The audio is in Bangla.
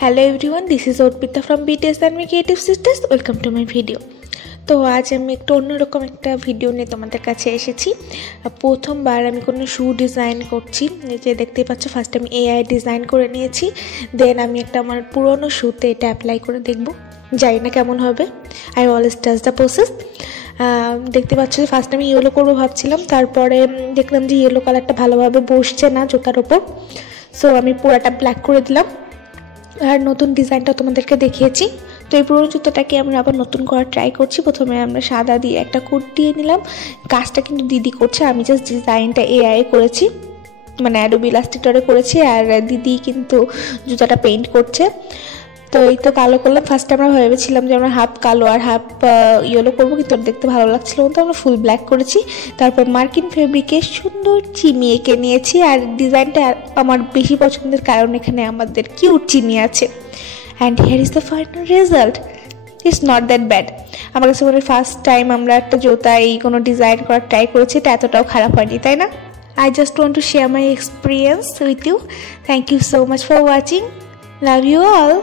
Hello everyone, this is Orpita from BTS and my Creative Sisters. Welcome to my video. তো আজ আমি একটু অন্যরকম একটা ভিডিও নিয়ে তোমাদের কাছে এসেছি। প্রথমবার আমি কোনো শু ডিজাইন করছি। এই যে দেখতেই পাচ্ছ, ফার্স্ট আমি এআই ডিজাইন করে নিয়েছি, দেন আমি একটা আমার পুরনো শুতে এটা অ্যাপ্লাই করে দেখব, জানি না কেমন হবে। I always touch the process. দেখতে পাচ্ছ যে ফার্স্ট আমি ইয়েলো করবো ভাবছিলাম, তারপরে দেখলাম যে ইয়েলো কালারটা ভালোভাবে বসছে না জুতার ওপর, সো আমি পুরাটা ব্ল্যাক করে দিলাম। আর নতুন ডিজাইনটা তোমাদেরকে দেখিয়েছি। তো এই পুরো জুতোটাকে আমরা আবার নতুন করে ট্রাই করছি। প্রথমে আমরা সাদা দিয়ে একটা কোট দিয়ে নিলাম। কাজটা কিন্তু দিদি করছে, আমি জাস্ট ডিজাইনটা এআই করেছি, মানে অ্যাডোবি ইলাস্ট্রেটরে করেছি, আর দিদি কিন্তু জুতাটা পেইন্ট করছে। তো এই তো কালো করলাম। ফার্স্ট আমরা ভেবেছিলাম যে আমরা হাফ কালো আর হাফ ইয়েলো করবো, কিন্তু দেখতে ভালো লাগছিল তো আমরা ফুল ব্ল্যাক করেছি। তারপর মার্কিন ফেব্রিকে সুন্দর চিনি এঁকে নিয়েছি, আর ডিজাইনটা আমার বেশি পছন্দের কারণ এখানে আমাদের কিউট চিনি আছে। And here is the final result. It's not that bad. আমার কাছে মনে হয় ফার্স্ট টাইম আমরা একটা জুতায় কোনো ডিজাইন করার ট্রাই করেছি, এটা এতটাও খারাপ হয়নি, তাই না? I just want to share my experience with you. Thank you so much for watching. Love you all.